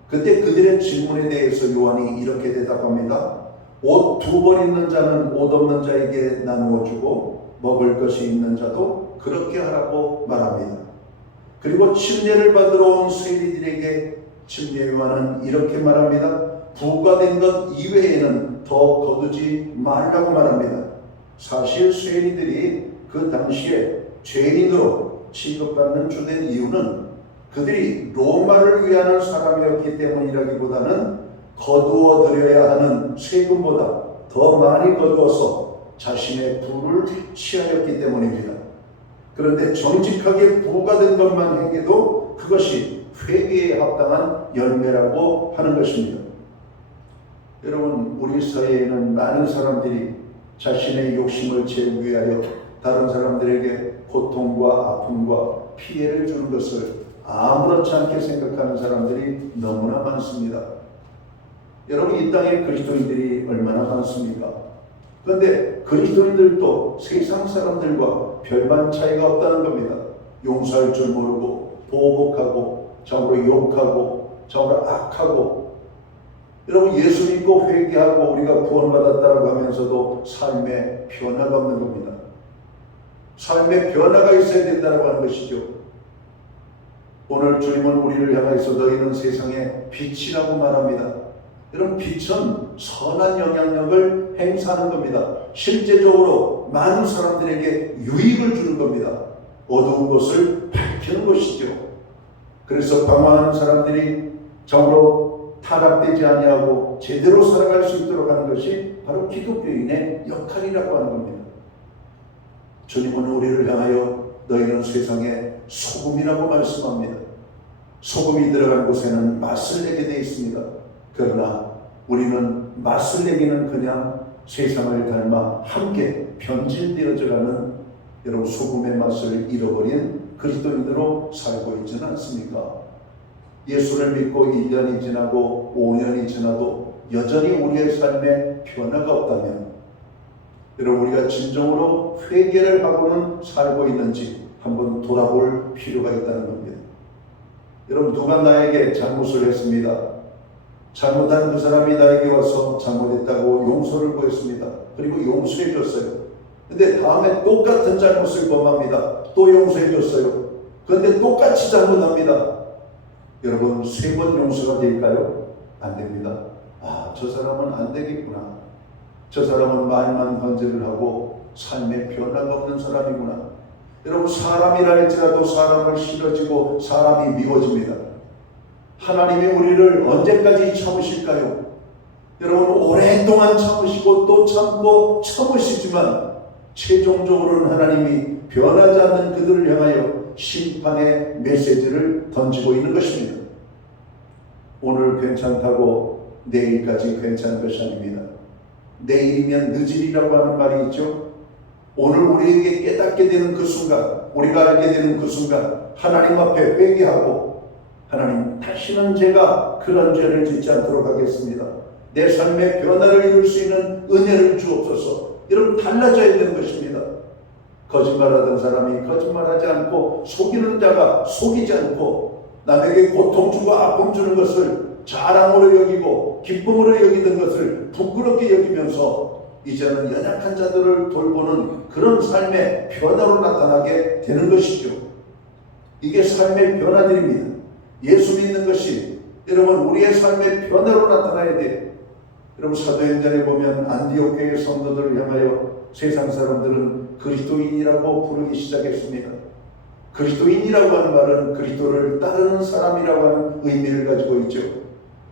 그때 그들의 질문에 대해서 요한이 이렇게 대답합니다. 옷 2벌 있는 자는 옷 없는 자에게 나누어 주고 먹을 것이 있는 자도 그렇게 하라고 말합니다. 그리고 침례를 받으러 온 세리들에게 침례 요한은 이렇게 말합니다. 부과된 것 이외에는 더 거두지 말라고 말합니다. 사실 세리들이 그 당시에 죄인으로 취급받는 주된 이유는 그들이 로마를 위하는 사람이었기 때문이라기보다는 거두어 드려야 하는 세금보다 더 많이 거두어서 자신의 부를 취하였기 때문입니다. 그런데 정직하게 부과된 것만 행해도 그것이 회개에 합당한 열매라고 하는 것입니다. 여러분, 우리 사회에는 많은 사람들이 자신의 욕심을 채우기 위하여 다른 사람들에게 고통과 아픔과 피해를 주는 것을 아무렇지 않게 생각하는 사람들이 너무나 많습니다. 여러분, 이 땅에 그리스도인들이 얼마나 많습니까? 그런데 그리스도인들도 세상 사람들과 별반 차이가 없다는 겁니다. 용서할 줄 모르고 보복하고 참으로 욕하고 참으로 악하고, 여러분, 예수 믿고 회개하고 우리가 구원받았다고 하면서도 삶에 변화가 없는 겁니다. 삶에 변화가 있어야 된다고 하는 것이죠. 오늘 주님은 우리를 향해서 너희는 세상의 빛이라고 말합니다. 여러분, 빛은 선한 영향력을 행사하는 겁니다. 실제적으로 많은 사람들에게 유익을 주는 겁니다. 어두운 것을 밝히는 것이죠. 그래서 방황하는 사람들이 정으로 타락되지 아니하고 제대로 살아갈 수 있도록 하는 것이 바로 기독교인의 역할이라고 하는 겁니다. 주님은 우리를 향하여 너희는 세상의 소금이라고 말씀합니다. 소금이 들어간 곳에는 맛을 내게 되어 있습니다. 그러나 우리는 맛을 내기는 그냥 세상을 닮아 함께 변질되어져가는 여러분 소금의 맛을 잃어버린 그리스도인으로 살고 있지는 않습니까? 예수를 믿고 1년이 지나고 5년이 지나도 여전히 우리의 삶에 변화가 없다면 여러분 우리가 진정으로 회개를 하고는 살고 있는지 한번 돌아볼 필요가 있다는 겁니다. 여러분 누가 나에게 잘못을 했습니다. 잘못한 그 사람이 나에게 와서 잘못했다고 용서를 구했습니다. 그리고 용서해 줬어요. 근데 다음에 똑같은 잘못을 범합니다. 또 용서해 줬어요. 그런데 똑같이 잘못합니다. 여러분 3번 용서가 될까요? 안 됩니다. 아, 저 사람은 안 되겠구나. 저 사람은 말만 건재를 하고 삶에 변화가 없는 사람이구나. 여러분 사람이라 할지라도 사람을 싫어지고 사람이 미워집니다. 하나님이 우리를 언제까지 참으실까요? 여러분 오랫동안 참으시고 또 참고 참으시지만 최종적으로는 하나님이 변하지 않는 그들을 향하여 심판의 메시지를 던지고 있는 것입니다. 오늘 괜찮다고 내일까지 괜찮은 것이 아닙니다. 내일이면 늦으리라고 하는 말이 있죠. 오늘 우리에게 깨닫게 되는 그 순간, 우리가 알게 되는 그 순간 하나님 앞에 회개하고 하나님 다시는 제가 그런 죄를 짓지 않도록 하겠습니다. 내 삶의 변화를 이룰 수 있는 은혜를 주옵소서. 여러분 달라져야 되는 것입니다. 거짓말하던 사람이 거짓말하지 않고 속이는 자가 속이지 않고 남에게 고통 주고 아픔 주는 것을 자랑으로 여기고 기쁨으로 여기던 것을 부끄럽게 여기면서 이제는 연약한 자들을 돌보는 그런 삶의 변화로 나타나게 되는 것이죠. 이게 삶의 변화들입니다. 예수 믿는 것이 여러분 우리의 삶의 변화로 나타나야 돼요. 여러분 사도행전에 보면 안디옥 교회 성도들을 향하여 세상 사람들은 그리스도인이라고 부르기 시작했습니다. 그리스도인이라고 하는 말은 그리스도를 따르는 사람이라고 하는 의미를 가지고 있죠.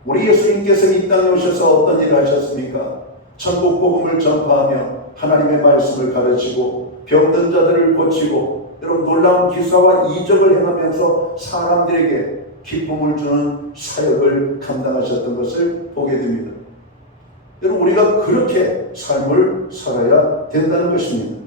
우리 예수님께서 이 땅에 오셔서 어떤 일을 하셨습니까? 천국 복음을 전파하며 하나님의 말씀을 가르치고 병든 자들을 고치고 여러분 놀라운 기사와 이적을 행하면서 사람들에게 기쁨을 주는 사역을 감당하셨던 것을 보게 됩니다. 여러분 우리가 그렇게 삶을 살아야 된다는 것입니다.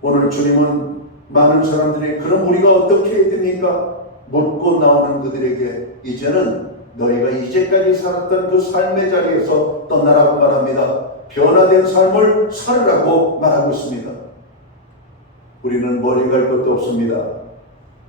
오늘 주님은 많은 사람들이 그럼 우리가 어떻게 해야 됩니까? 묻고 나오는 그들에게 이제는 너희가 이제까지 살았던 그 삶의 자리에서 떠나라고 말합니다. 변화된 삶을 살으라고 말하고 있습니다. 우리는 머리 갈 것도 없습니다.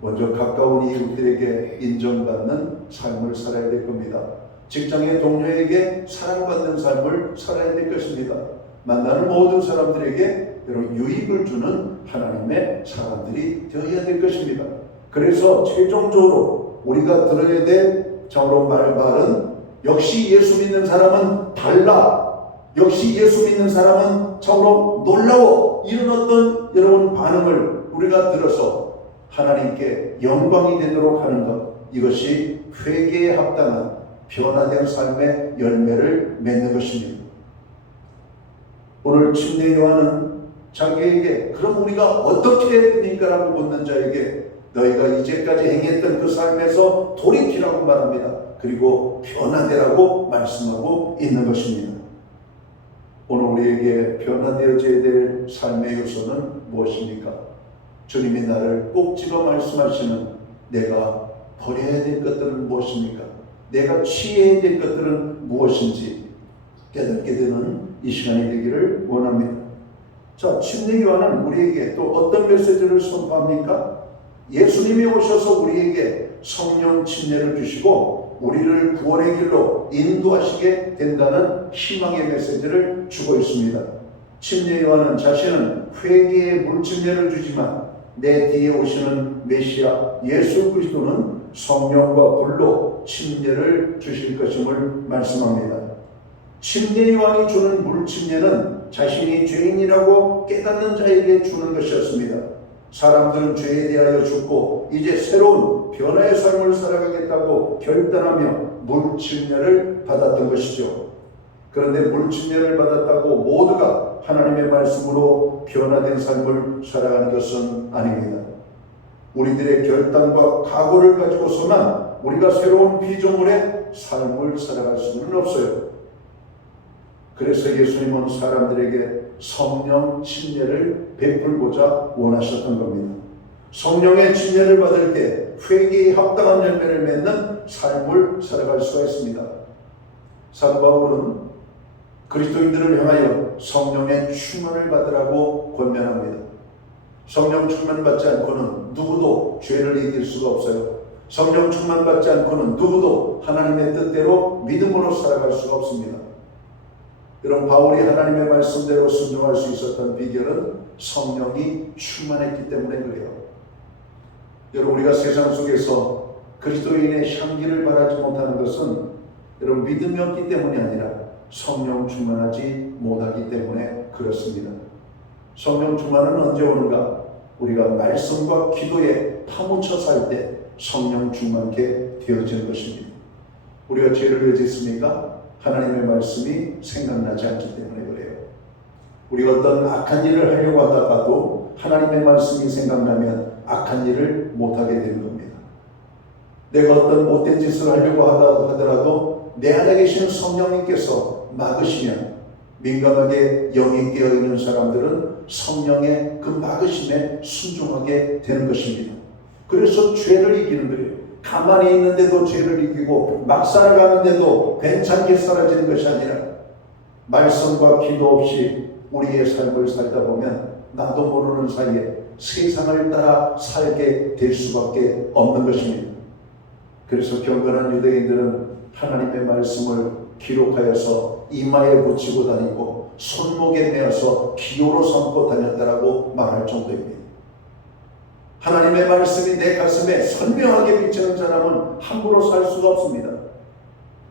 먼저 가까운 이웃들에게 인정받는 삶을 살아야 될 겁니다. 직장의 동료에게 사랑받는 삶을 살아야 될 것입니다. 만나는 모든 사람들에게 여러분 유익을 주는 하나님의 사람들이 되어야 될 것입니다. 그래서 최종적으로 우리가 들어야 될 정으로 말은 역시 예수 믿는 사람은 달라. 역시 예수 믿는 사람은 정으로 놀라워. 이런 어떤 여러분 반응을 우리가 들어서 하나님께 영광이 되도록 하는 것, 이것이 회개에 합당한 변화된 삶의 열매를 맺는 것입니다. 오늘 침례 요한은 자기에게 그럼 우리가 어떻게 해야 됩니까? 라고 묻는 자에게 너희가 이제까지 행했던 그 삶에서 돌이키라고 말합니다. 그리고 변화되라고 말씀하고 있는 것입니다. 오늘 우리에게 변화되어져야 될 삶의 요소는 무엇입니까? 주님이 나를 꼭 집어 말씀하시는 내가 버려야 될 것들은 무엇입니까? 내가 취해야 될 것들은 무엇인지 깨닫게 되는 이 시간이 되기를 원합니다. 자, 침례 요한은 우리에게 또 어떤 메시지를 선포합니까? 예수님이 오셔서 우리에게 성령 침례를 주시고 우리를 구원의 길로 인도하시게 된다는 희망의 메시지를 주고 있습니다. 침례 요한은 자신은 회개의 물침례를 주지만 내 뒤에 오시는 메시아 예수 그리스도는 성령과 불로 침례를 주실 것임을 말씀합니다. 침례 요한이 주는 물침례는 자신이 죄인이라고 깨닫는 자에게 주는 것이었습니다. 사람들은 죄에 대하여 죽고 이제 새로운 변화의 삶을 살아가겠다고 결단하며 물침례를 받았던 것이죠. 그런데 물침례를 받았다고 모두가 하나님의 말씀으로 변화된 삶을 살아가는 것은 아닙니다. 우리들의 결단과 각오를 가지고서만 우리가 새로운 피조물의 삶을 살아갈 수는 없어요. 그래서 예수님은 사람들에게 성령 침례를 베풀고자 원하셨던 겁니다. 성령의 침례를 받을 때 회개에 합당한 열매를 맺는 삶을 살아갈 수가 있습니다. 사도 바울은 그리스도인들을 향하여 성령의 충만을 받으라고 권면합니다. 성령 충만 받지 않고는 누구도 죄를 이길 수가 없어요. 성령 충만 받지 않고는 누구도 하나님의 뜻대로 믿음으로 살아갈 수가 없습니다. 여러분, 바울이 하나님의 말씀대로 순종할 수 있었던 비결은 성령이 충만했기 때문에 그래요. 여러분, 우리가 세상 속에서 그리스도인의 향기를 바라지 못하는 것은 여러분 믿음이 없기 때문이 아니라 성령 충만하지 못하기 때문에 그렇습니다. 성령 충만은 언제 오는가? 우리가 말씀과 기도에 파묻혀 살 때 성령 충만케 되어지는 것입니다. 우리가 죄를 왜 짓습니까? 하나님의 말씀이 생각나지 않기 때문에 그래요. 우리가 어떤 악한 일을 하려고 하다가도 하나님의 말씀이 생각나면 악한 일을 못하게 되는 겁니다. 내가 어떤 못된 짓을 하려고 하더라도 내 안에 계신 성령님께서 막으시면 민감하게 영이 깨어있는 사람들은 성령의 그 막으심에 순종하게 되는 것입니다. 그래서 죄를 이기는 거예요. 가만히 있는데도 죄를 이기고 막 살아가는데도 괜찮게 사라지는 것이 아니라 말씀과 기도 없이 우리의 삶을 살다 보면 나도 모르는 사이에 세상을 따라 살게 될 수밖에 없는 것입니다. 그래서 경건한 유대인들은 하나님의 말씀을 기록하여서 이마에 붙이고 다니고 손목에 메어서 기호로 삼고 다녔다라고 말할 정도입니다. 하나님의 말씀이 내 가슴에 선명하게 비치는 사람은 함부로 살 수가 없습니다.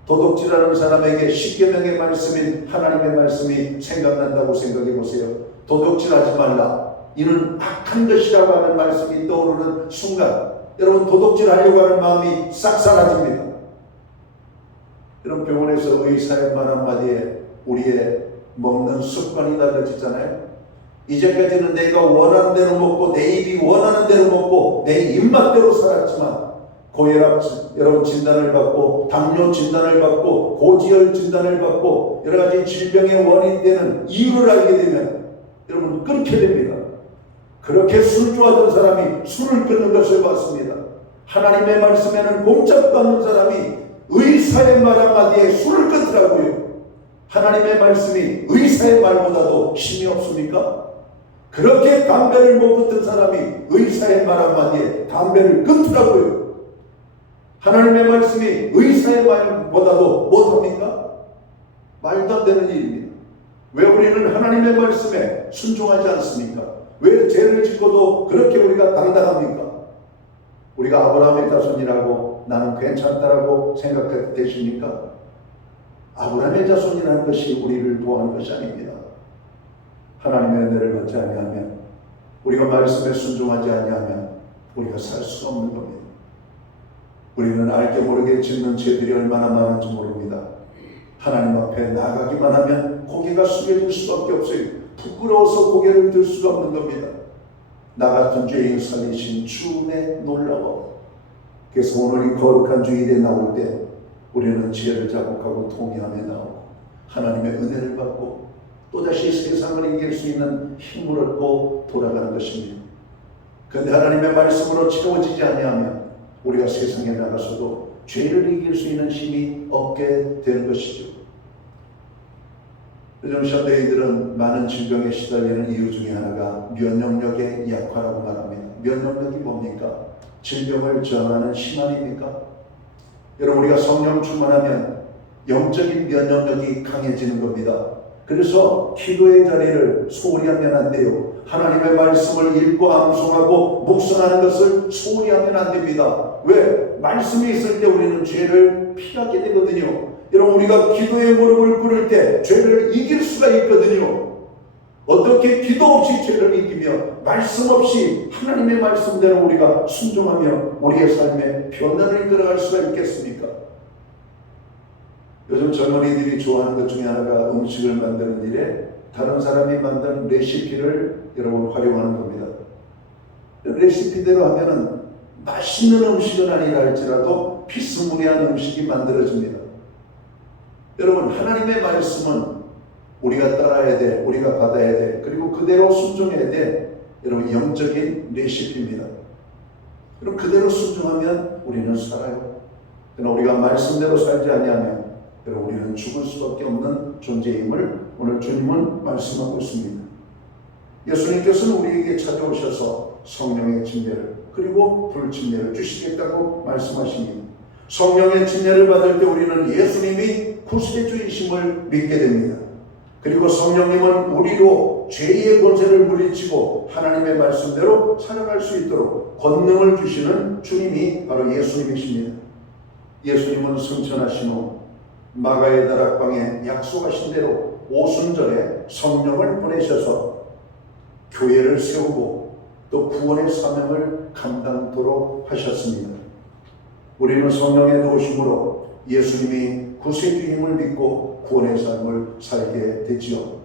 도둑질하는 사람에게 십계명의 말씀인 하나님의 말씀이 생각난다고 생각해 보세요. 도둑질하지 말라. 이는 악한 것이라고 하는 말씀이 떠오르는 순간 여러분 도둑질하려고 하는 마음이 싹 사라집니다. 여러분 병원에서 의사의 말 한마디에 우리의 먹는 습관이 달라지잖아요. 이제까지는 내가 원하는 대로 먹고 내 입이 원하는 대로 먹고 내 입맛대로 살았지만 고혈압 여러분 진단을 받고 당뇨 진단을 받고 고지혈 진단을 받고 여러 가지 질병의 원인이 되는 이유를 알게 되면 여러분 끊게 됩니다. 그렇게 술 좋아하던 사람이 술을 끊는 것을 봤습니다. 하나님의 말씀에는 꼼짝도 않는 사람이 의사의 말 한마디에 술을 끊더라고요. 하나님의 말씀이 의사의 말보다도 힘이 없습니까? 그렇게 담배를 못 끊던 사람이 의사의 말 한마디에 담배를 끊더라고요. 하나님의 말씀이 의사의 말보다도 못합니까? 말도 안 되는 일입니다. 왜 우리는 하나님의 말씀에 순종하지 않습니까? 왜 죄를 짓고도 그렇게 우리가 당당합니까? 우리가 아브라함의 자손이라고 나는 괜찮다라고 생각되십니까? 아브라함의 자손이라는 것이 우리를 보호하는 것이 아닙니다. 하나님의 은혜를 받지 아니하면 우리가 말씀에 순종하지 아니하면 우리가 살 수가 없는 겁니다. 우리는 알게 모르게 짓는 죄들이 얼마나 많은지 모릅니다. 하나님 앞에 나가기만 하면 고개가 숙여질 수밖에 없어요. 부끄러워서 고개를 들 수가 없는 겁니다. 나 같은 죄인 살리신 주 은혜 놀라워. 그래서 오늘 이 거룩한 주일에 나올 때 우리는 지혜를 자복하고 통회함에 나오고 하나님의 은혜를 받고 또다시 세상을 이길 수 있는 힘을 얻고 돌아가는 것입니다. 그런데 하나님의 말씀으로 채워지지 아니하면 우리가 세상에 나가서도 죄를 이길 수 있는 힘이 없게 되는 것이죠. 요즘 현대인들은 많은 질병에 시달리는 이유 중에 하나가 면역력의 약화라고 말합니다. 면역력이 뭡니까? 질병을 저항하는 힘 아닙니까? 여러분 우리가 성령 충만하면 영적인 면역력이 강해지는 겁니다. 그래서 기도의 자리를 소홀히 하면 안 돼요. 하나님의 말씀을 읽고 암송하고 묵상하는 것을 소홀히 하면 안 됩니다. 왜? 말씀이 있을 때 우리는 죄를 피하게 되거든요. 여러분 우리가 기도의 무릎을 꿇을 때 죄를 이길 수가 있거든요. 어떻게 기도 없이 죄를 이기며 말씀 없이 하나님의 말씀대로 우리가 순종하며 우리의 삶에 변화를 이끌어갈 수가 있겠습니까? 요즘 젊은이들이 좋아하는 것 중에 하나가 음식을 만드는 일에 다른 사람이 만든 레시피를 여러분 활용하는 겁니다. 레시피대로 하면은 맛있는 음식은 아니라 할지라도 비스무리한 음식이 만들어집니다. 여러분, 하나님의 말씀은 우리가 따라야 돼, 우리가 받아야 돼, 그리고 그대로 순종해야 돼. 여러분, 영적인 레시피입니다. 그럼 그대로 순종하면 우리는 살아요. 그러나 우리가 말씀대로 살지 아니하면 여러분, 우리는 죽을 수밖에 없는 존재임을 오늘 주님은 말씀하고 있습니다. 예수님께서는 우리에게 찾아오셔서 성령의 침례를 그리고 불침례를 주시겠다고 말씀하십니다. 성령의 침례를 받을 때 우리는 예수님이 구세주이심을 믿게 됩니다. 그리고 성령님은 우리로 죄의 권세를 물리치고 하나님의 말씀대로 살아갈 수 있도록 권능을 주시는 주님이 바로 예수님이십니다. 예수님은 승천하신 후 마가의 다락방에 약속하신 대로 오순절에 성령을 보내셔서 교회를 세우고 또 구원의 사명을 감당토록 하셨습니다. 우리는 성령의 도우심으로 예수님이 구세주임을 믿고 구원의 삶을 살게 되지요.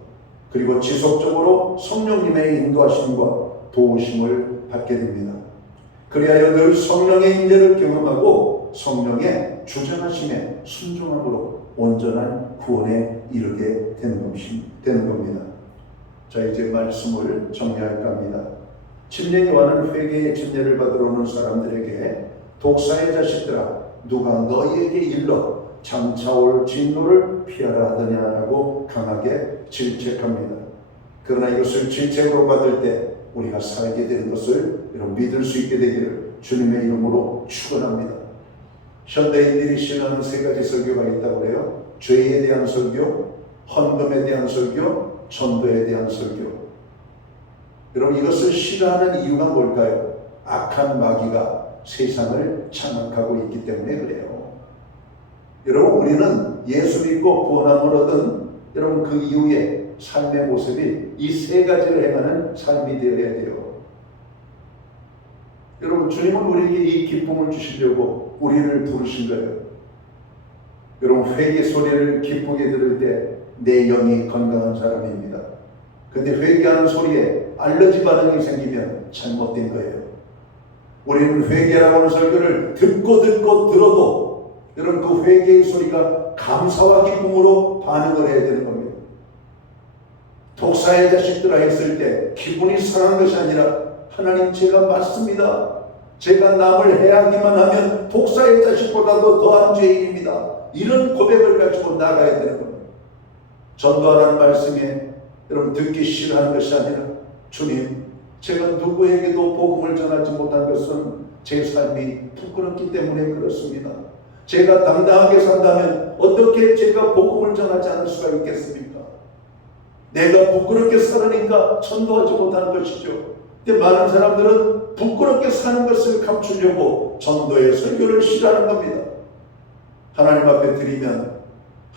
그리고 지속적으로 성령님의 인도하심과 도우심을 받게 됩니다. 그리하여 늘 성령의 임재를 경험하고 성령의 주장하심에 순종함으로 온전한 구원에 이르게 되는 겁니다. 자, 이제 말씀을 정리할까 합니다. 침례 요한은 회개의 침례를 받으러 오는 사람들에게 독사의 자식들아, 누가 너희에게 일러 장차 올 진노를 피하라 하더냐라고 강하게 질책합니다. 그러나 이것을 질책으로 받을 때 우리가 살게 되는 것을 여러분 믿을 수 있게 되기를 주님의 이름으로 축원합니다. 현대인들이 신앙하는 세 가지 설교가 있다고 해요. 죄에 대한 설교, 헌금에 대한 설교, 전도에 대한 설교. 여러분, 이것을 싫어하는 이유가 뭘까요? 악한 마귀가 세상을 장악하고 있기 때문에 그래요. 여러분, 우리는 예수 믿고 구원함을 얻은 여러분 그 이후에 삶의 모습이 이 세 가지를 행하는 삶이 되어야 돼요. 여러분, 주님은 우리에게 이 기쁨을 주시려고 우리를 부르신 거예요. 여러분, 회개 소리를 기쁘게 들을 때 내 영이 건강한 사람입니다. 근데 회개하는 소리에 알러지 반응이 생기면 잘못된 거예요. 우리는 회개라고 하는 설교를 듣고 들어도 여러분 그 회개의 소리가 감사와 기쁨으로 반응을 해야 되는 겁니다. 독사의 자식들아 했을 때 기분이 상한 것이 아니라 하나님, 제가 맞습니다. 제가 남을 해하기만 하면 독사의 자식보다도 더한 죄인입니다. 이런 고백을 가지고 나가야 되는 겁니다. 전도하라는 말씀에 여러분 듣기 싫어하는 것이 아니라 주님, 제가 누구에게도 복음을 전하지 못한 것은 제 삶이 부끄럽기 때문에 그렇습니다. 제가 당당하게 산다면 어떻게 제가 복음을 전하지 않을 수가 있겠습니까? 내가 부끄럽게 살으니까 전도하지 못하는 것이죠. 근데 많은 사람들은 부끄럽게 사는 것을 감추려고 전도의 설교를 싫어하는 겁니다. 하나님 앞에 드리면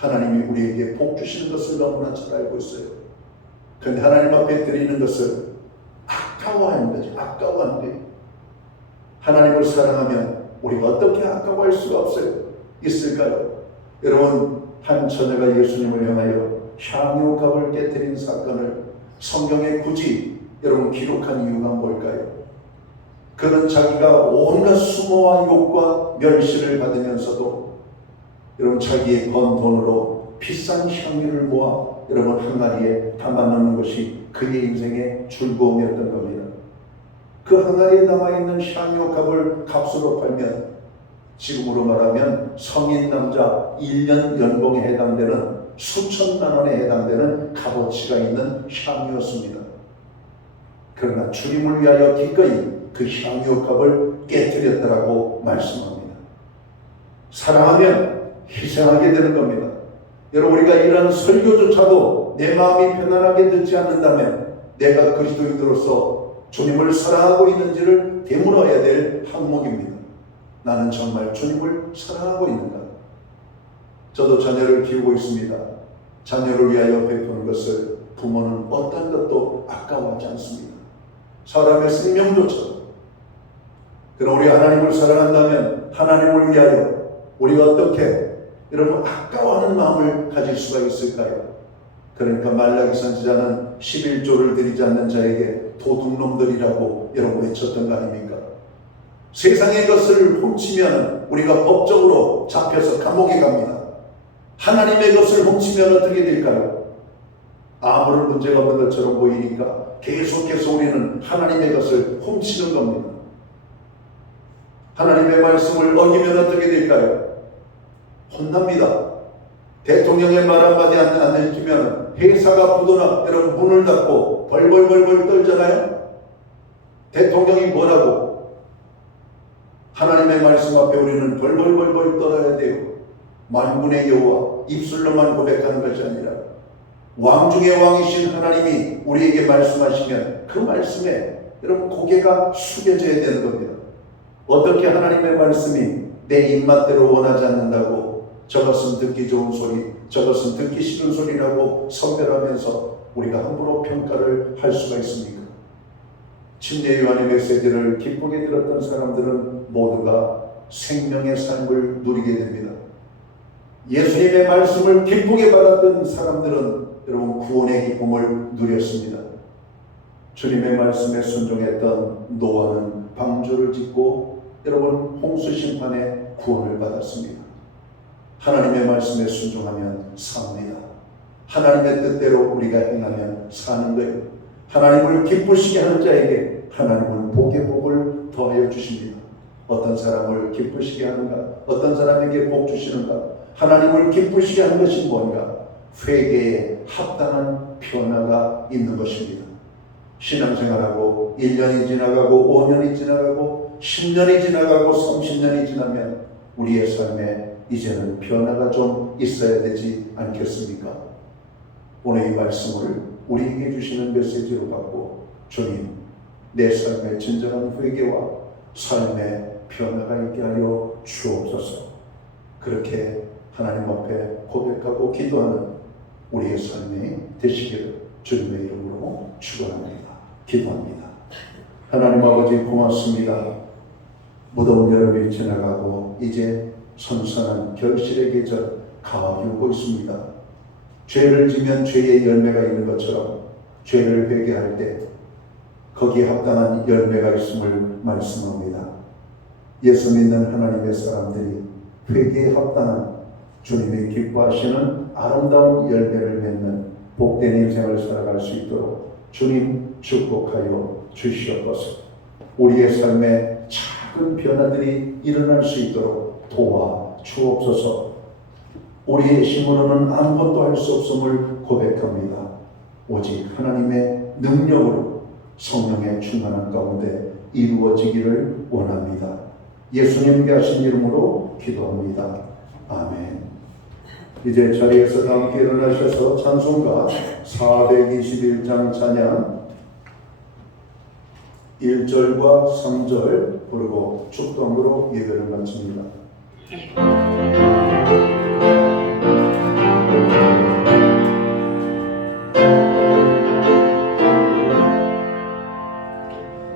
하나님이 우리에게 복 주시는 것을 너무나 잘 알고 있어요. 그런데 하나님 앞에 드리는 것을 아까워하는 거죠. 아까워하는 거예요. 하나님을 사랑하면 우리가 어떻게 아까워할 수가 있을까요? 여러분, 한 처녀가 예수님을 향하여 향유값을 깨뜨린 사건을 성경에 굳이 여러분 기록한 이유가 뭘까요? 그는 자기가 온갖 수모와 욕과 멸시를 받으면서도 여러분 자기의 번 돈으로 비싼 향유를 모아 여러분 항아리에 담아놓는 것이 그의 인생의 즐거움이었던 겁니다. 그 항아리에 남아있는 향유값을 값으로 팔면 지금으로 말하면 성인 남자 1년 연봉에 해당되는 수천만 원에 해당되는 값어치가 있는 향유였습니다. 그러나 주님을 위하여 기꺼이 그 향유값을 깨뜨렸다라고 말씀합니다. 사랑하면 희생하게 되는 겁니다. 여러분, 우리가 이런 설교조차도 내 마음이 편안하게 듣지 않는다면 내가 그리스도인으로서 주님을 사랑하고 있는지를 되물어야 될 항목입니다. 나는 정말 주님을 사랑하고 있는가? 저도 자녀를 키우고 있습니다. 자녀를 위하여 베푸는 것을 부모는 어떤 것도 아까워하지 않습니다. 사람의 생명조차도. 그럼 우리 하나님을 사랑한다면 하나님을 위하여 우리가 어떻게 여러분 아까워하는 마음을 가질 수가 있을까요? 그러니까 말라기 선지자는 11조를 드리지 않는 자에게 도둑놈들이라고 여러분 외쳤던 거 아닙니까? 세상의 것을 훔치면 우리가 법적으로 잡혀서 감옥에 갑니다. 하나님의 것을 훔치면 어떻게 될까요? 아무런 문제가 없는 것처럼 보이니까 계속해서 우리는 하나님의 것을 훔치는 겁니다. 하나님의 말씀을 어기면 어떻게 될까요? 혼납니다. 대통령의 말 한마디 안 지키면 회사가 부도나 여러분 문을 닫고 벌벌벌벌 떨잖아요. 대통령이 뭐라고? 하나님의 말씀 앞에 우리는 벌벌벌벌 떨어야 돼요. 만군의 여호와 입술로만 고백하는 것이 아니라 왕 중의 왕이신 하나님이 우리에게 말씀하시면 그 말씀에 여러분 고개가 숙여져야 되는 겁니다. 어떻게 하나님의 말씀이 내 입맛대로 원하지 않는다고 저것은 듣기 좋은 소리, 저것은 듣기 싫은 소리라고 선별하면서 우리가 함부로 평가를 할 수가 있습니까? 침례 요한의 메시지를 기쁘게 들었던 사람들은 모두가 생명의 삶을 누리게 됩니다. 예수님의 말씀을 기쁘게 받았던 사람들은 여러분 구원의 기쁨을 누렸습니다. 주님의 말씀에 순종했던 노아는 방주를 짓고 여러분 홍수 심판의 구원을 받았습니다. 하나님의 말씀에 순종하면 삽니다. 하나님의 뜻대로 우리가 행하면 사는 거예요. 하나님을 기쁘시게 하는 자에게 하나님은 복의 복을 더하여 주십니다. 어떤 사람을 기쁘시게 하는가? 어떤 사람에게 복 주시는가? 하나님을 기쁘시게 하는 것이 뭔가? 회개에 합당한 변화가 있는 것입니다. 신앙생활하고 1년이 지나가고 5년이 지나가고 10년이 지나가고 30년이 지나면 우리의 삶에 이제는 변화가 좀 있어야 되지 않겠습니까? 오늘 이 말씀을 우리에게 주시는 메시지로 갖고 주님, 내 삶의 진정한 회개와 삶의 변화가 있게 하여 주옵소서. 그렇게 하나님 앞에 고백하고 기도하는 우리의 삶이 되시기를 주님의 이름으로 축원합니다. 기도합니다. 하나님 아버지 고맙습니다. 무더운 여름이 지나가고 이제 선선한 결실의 계절 가을이 오고 있습니다. 죄를 지면 죄의 열매가 있는 것처럼 죄를 회개할 때 거기에 합당한 열매가 있음을 말씀합니다. 예수 믿는 하나님의 사람들이 회개에 합당한 주님이 기뻐하시는 아름다운 열매를 맺는 복된 인생을 살아갈 수 있도록 주님 축복하여 주시옵소서. 우리의 삶에 작은 변화들이 일어날 수 있도록 도와 주옵소서. 우리의 힘으로는 아무것도 할 수 없음을 고백합니다. 오직 하나님의 능력으로 성령의 충만한 가운데 이루어지기를 원합니다. 예수님께 하신 이름으로 기도합니다. 아멘. 이제 자리에서 다 함께 일어나셔서 찬송가 421장 찬양 1절과 3절 부르고 축도함으로 예배를 마칩니다.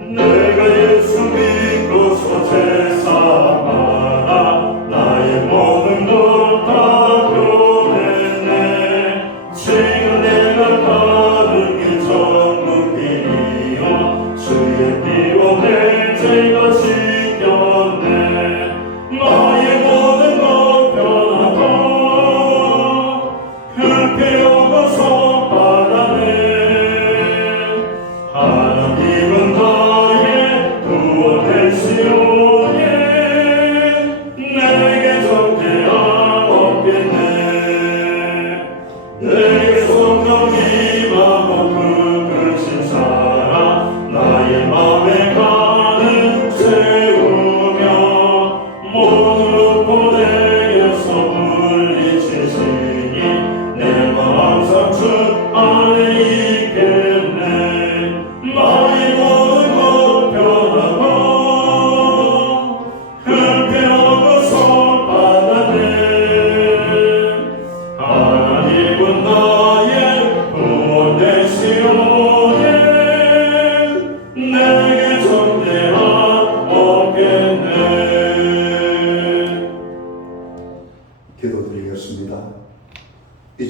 내가 예수 믿고서 제사하라 나의 모든 것 다 변했네. 지금 내가 가는 길 전부 길이요 주의 피로 내 죄가 씻겼네. 나의 모든 것 변하고 그렇게 오고서 바라네. 하나님은 나의 구원되시오니 내게 적대함 없겠네. 내게 성령 임하고 그으신 사랑 나의 맘에 가득 채우며 모든 놓고 내게서 물리치시니 내 마음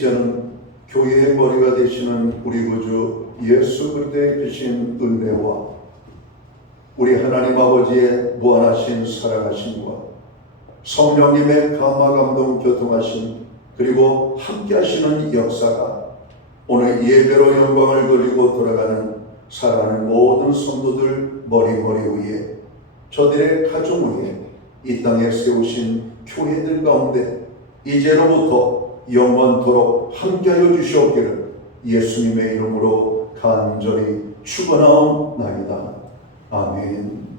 이제는 교회의 머리가 되시는 우리 구주 예수 그리스도의 크신 은혜와 우리 하나님 아버지의 무한하신 사랑하심과 성령님의 감화 감동 교통하심 그리고 함께 하시는 역사가 오늘 예배로 영광을 돌리고 돌아가는 사랑하는 모든 성도들 머리 위에 저들의 가정 위에 이 땅에 세우신 교회들 가운데 이제로부터 영원토록 함께하여 주시옵기를 예수님의 이름으로 간절히 축원하옵나이다. 아멘.